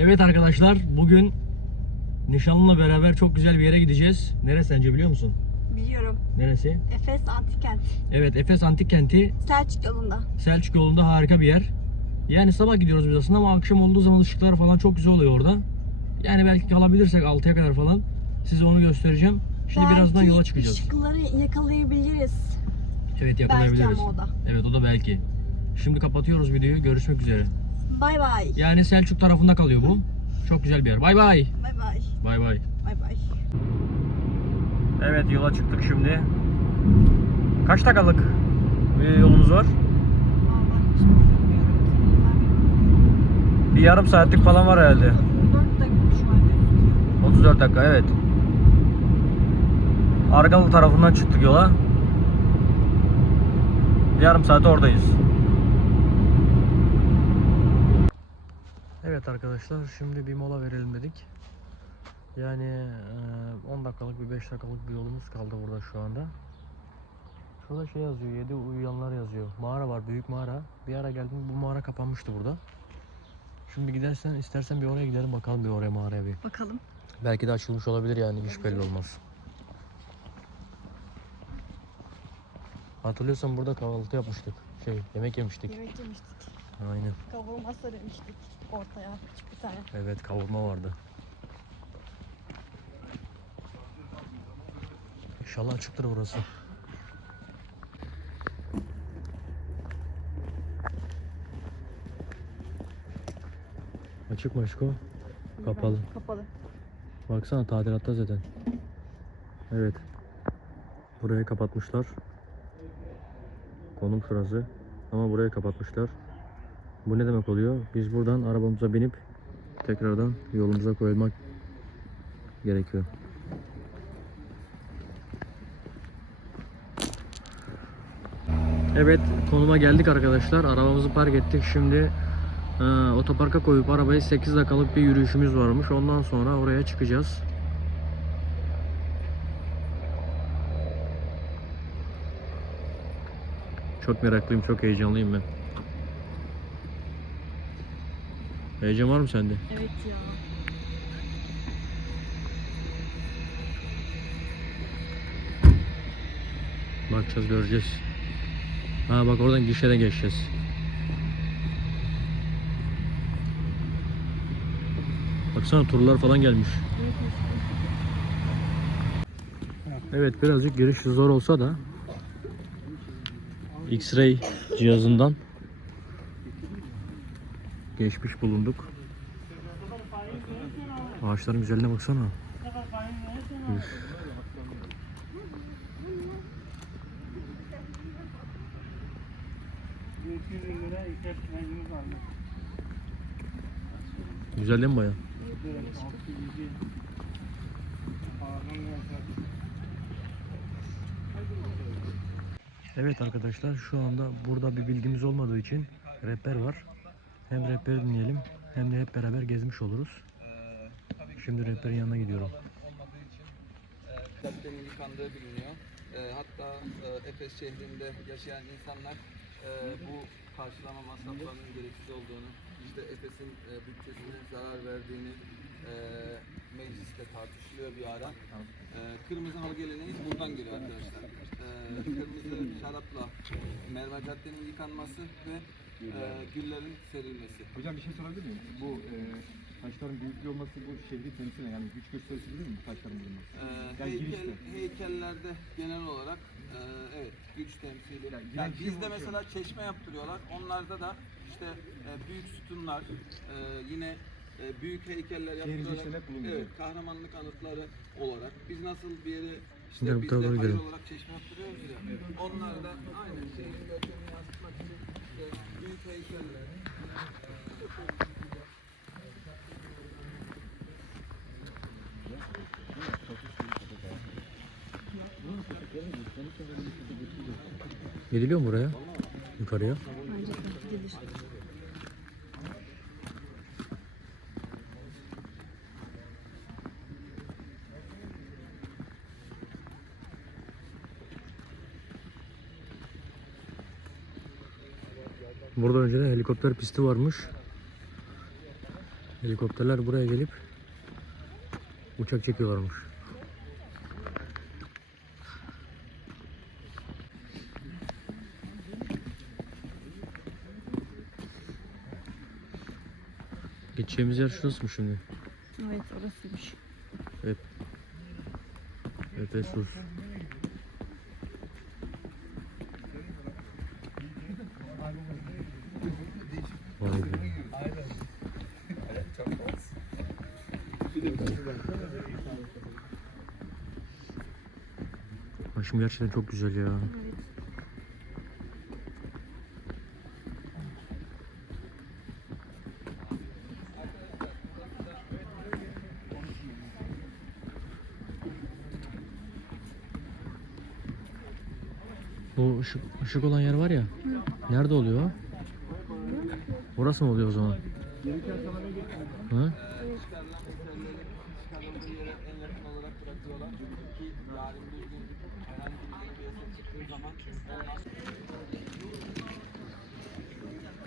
Evet arkadaşlar bugün nişanlımla beraber çok güzel bir yere gideceğiz. Neresi sence biliyor musun? Biliyorum. Neresi? Efes Antikent. Evet Efes Antik Kenti Selçuk yolunda. Selçuk yolunda harika bir yer. Yani sabah gidiyoruz biz aslında ama akşam olduğu zaman ışıklar falan çok güzel oluyor orada. Yani belki kalabilirsek 6'ya kadar falan size onu göstereceğim. Şimdi birazdan yola çıkacağız. ışıkları yakalayabiliriz. Evet Belki yakalayabiliriz. ama o da. Evet o da belki. Şimdi kapatıyoruz videoyu. Görüşmek üzere. Bay bay. Yani Selçuk tarafında kalıyor bu. Çok güzel bir yer. Bay bay. Bay bay. Bay bay. Bay bay. Evet yola çıktık şimdi. Kaç dakikalık bir yolumuz var? Vallahi hiç bilmiyorum ki. Bir yarım saatlik falan var herhalde. Ben 4 dakika şu an gözüküyor. 34 dakika evet. Argalı tarafından çıktık yola. Yarım saat oradayız. Evet arkadaşlar şimdi bir mola verelim dedik. Yani eee, 10 dakikalık bir 5 dakikalık bir yolumuz kaldı burada şu anda. Şurada şey yazıyor 7 uyuyanlar yazıyor. Mağara var büyük mağara. Bir ara geldim bu mağara kapanmıştı burada. Şimdi gidersen istersen bir oraya gidelim bakalım bir oraya mağaraya bir. Bakalım. Belki de açılmış olabilir yani hiç belli olmaz. Hatırlıyorsan burada kahvaltı yapmıştık. Şey yemek yemiştik. Yemek yemiştik. Aynen. Kavurma söylemiştik ortaya. Küçük bir tane. Evet kavurma vardı. İnşallah açıktır orası. Açık mı aşko? Kapalı. Kapalı. Baksana tadilatta zaten. Evet. Burayı kapatmışlar. Konum şurası. Ama burayı kapatmışlar. Bu ne demek oluyor? Biz buradan arabamıza binip tekrardan yolumuza koyulmak gerekiyor. Evet konuma geldik arkadaşlar. Arabamızı park ettik. Şimdi e, otoparka koyup arabayı 8 dakikalık bir yürüyüşümüz varmış. Ondan sonra oraya çıkacağız. Çok meraklıyım, çok heyecanlıyım ben. Heyecan var mı sende? Evet ya. Bakacağız, göreceğiz. Ha bak oradan gişeden geçeceğiz. Baksana turlar falan gelmiş. Evet birazcık giriş zor olsa da X-ray cihazından geçmiş bulunduk. Ağaçların güzelliğine baksana. Üf. Güzel değil mi baya? Evet arkadaşlar şu anda burada bir bilgimiz olmadığı için rehber var. Hem rehberi dinleyelim hem de hep beraber gezmiş oluruz. Şimdi rehberin yanına gidiyorum. caddenin yıkandığı biliniyor. E, hatta e, Efes şehrinde yaşayan insanlar e, bu karşılama masraflarının gereksiz olduğunu, işte Efes'in e, bütçesine zarar verdiğini mecliste tartışılıyor bir ara. Kırmızı halı geleneği buradan geliyor arkadaşlar. Kırmızı şarapla mermer caddenin yıkanması ve e, güllerin serilmesi. Hocam bir şey sorabilir miyim? Bu e, taşların büyüklüğü olması bu şehri temsilen yani güç gösterisi değil mi bu taşların bulunması? Ee, Yani heykel, girişte. heykellerde genel olarak e, evet güç temsili. Yani Yani, bizde mesela çeşme yaptırıyorlar. Onlarda da işte e, büyük sütunlar, e, yine e, büyük heykeller yaptırıyorlar. Evet, kahramanlık anıtları olarak. Biz nasıl bir yere Gel işte bu tarafa yaptırıyoruz ya. Onlar da aynı şehrin görkemini yansıtmak için işte büyük heykeller. Gidiliyor mu buraya? Yukarıya. Bence de gidilir. Burada önceden helikopter pisti varmış. Helikopterler buraya gelip uçak çekiyorlarmış. Gideceğimiz yer şurası mı şimdi? Evet orasıymış. Efesus. Vay Başım gerçekten çok güzel ya. O ışık, ışık olan yer var ya. Nerede oluyor o? Orası mı oluyor o zaman? Hı? çıkarılan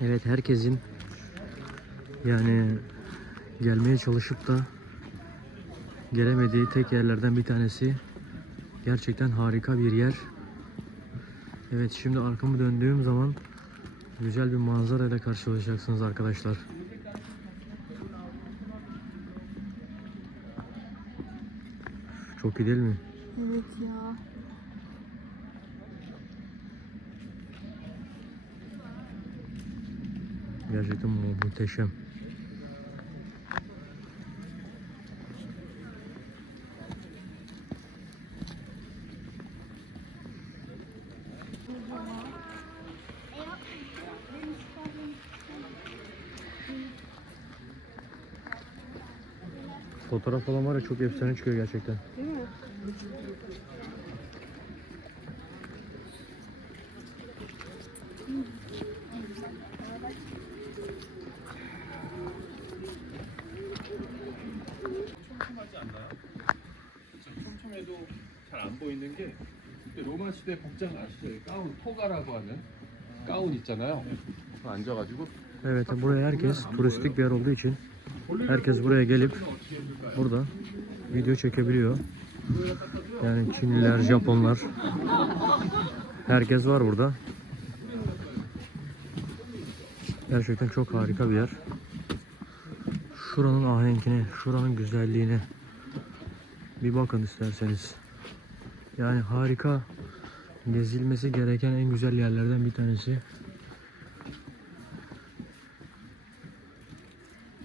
Evet herkesin yani gelmeye çalışıp da gelemediği tek yerlerden bir tanesi. Gerçekten harika bir yer. Evet şimdi arkamı döndüğüm zaman güzel bir manzara ile karşılaşacaksınız arkadaşlar. Çok iyi değil mi? Evet ya. Gerçekten mu- muhteşem. Fotoğraf falan var ya çok efsane çıkıyor gerçekten. Değil mi? 촘촘해도 잘 안 보이는 게 그때 로마 시대 복장 아시죠? 가운 토가라고 하는 가운 있잖아요. 그거 앉아가지고 Evet buraya herkes turistik bir yer olduğu için herkes buraya gelip burada video çekebiliyor. Yani Çinliler, Japonlar herkes var burada. Gerçekten çok harika bir yer. Şuranın ahenkine, şuranın güzelliğine bir bakın isterseniz. Yani harika gezilmesi gereken en güzel yerlerden bir tanesi.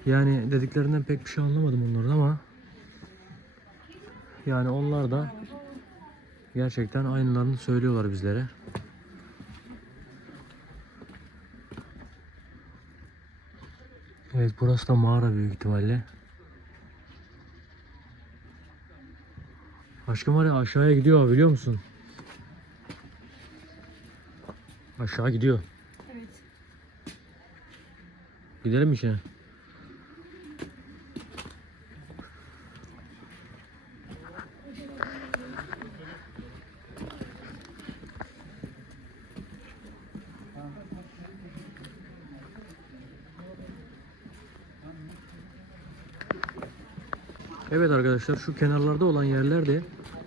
Yani dediklerinden pek bir şey anlamadım onların ama yani onlar da gerçekten aynılarını söylüyorlar bizlere. Evet burası da mağara büyük ihtimalle. Aşkım var ya aşağıya gidiyor biliyor musun? Aşağı gidiyor. Evet. Gidelim mi içine? Evet arkadaşlar şu kenarlarda olan yerler de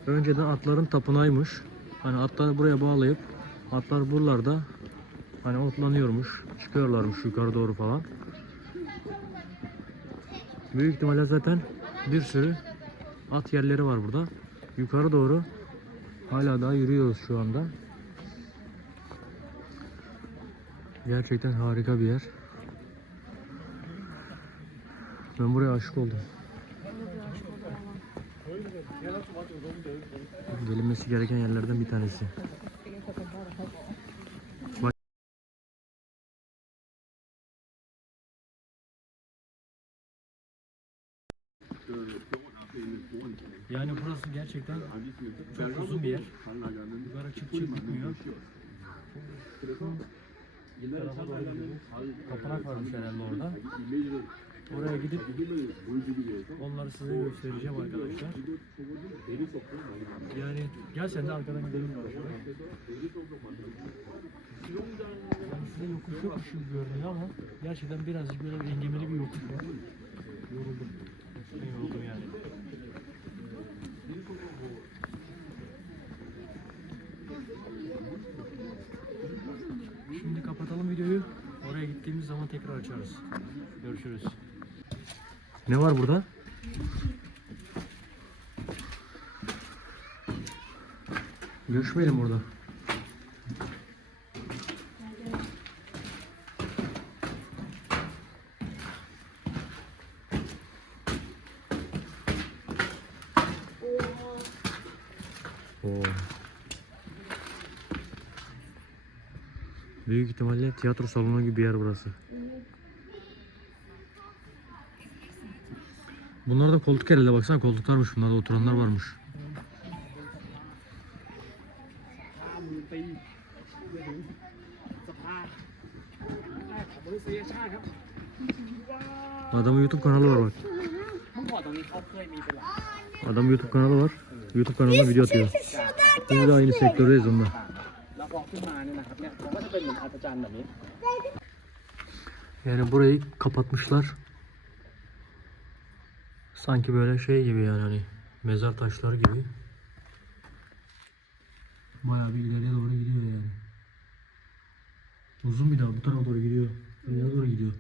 önceden atların tapınaymış. Hani atları buraya bağlayıp atlar buralarda hani otlanıyormuş. Çıkıyorlarmış yukarı doğru falan. Büyük ihtimalle zaten bir sürü at yerleri var burada. Yukarı doğru hala daha yürüyoruz şu anda. Gerçekten harika bir yer. Ben buraya aşık oldum. Gelinmesi gereken yerlerden bir tanesi. Yani burası gerçekten çok uzun bir yer. Yukarı çık çık gitmiyor. Tapınak varmış herhalde orada. Oraya gidip onları size göstereceğim arkadaşlar. Yani gel sen de arkadan gidelim. Yani size yokuş yokmuş gibi görünüyor ama gerçekten birazcık böyle bir engebeli bir yokuş var. Yoruldum. Gerçekten yoruldum yani. Şimdi kapatalım videoyu. Oraya gittiğimiz zaman tekrar açarız. Görüşürüz. Ne var burada? Görüşmeyelim burada. Büyük ihtimalle tiyatro salonu gibi bir yer burası. Bunlar da koltuk herhalde baksana koltuklarmış. Bunlarda oturanlar varmış. Adamın YouTube kanalı var bak. Adamın YouTube kanalı var. YouTube kanalına video atıyor. Biz de aynı sektördeyiz onunla. Yani burayı kapatmışlar. Sanki böyle şey gibi yani hani mezar taşları gibi. Bayağı bir ileriye doğru gidiyor yani. Uzun daha bu tarafa doğru gidiyor. İleriye doğru gidiyor.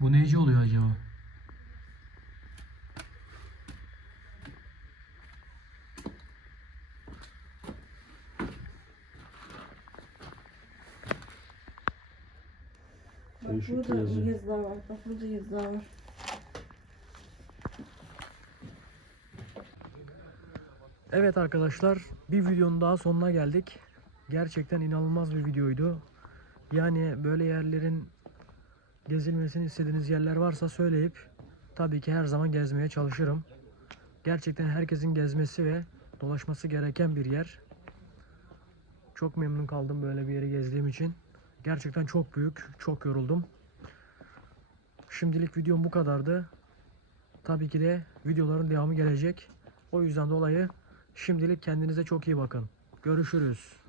Bu neyci oluyor acaba? Bak Değişik burada yazıyor. yazılar var. Bak burada yazılar var. Evet arkadaşlar bir videonun daha sonuna geldik. Gerçekten inanılmaz bir videoydu. Yani böyle yerlerin gezilmesini istediğiniz yerler varsa söyleyip tabii ki her zaman gezmeye çalışırım. Gerçekten herkesin gezmesi ve dolaşması gereken bir yer. Çok memnun kaldım böyle bir yeri gezdiğim için. Gerçekten çok büyük, çok yoruldum. Şimdilik videom bu kadardı. Tabii ki de videoların devamı gelecek. O yüzden dolayı Şimdilik kendinize çok iyi bakın. Görüşürüz.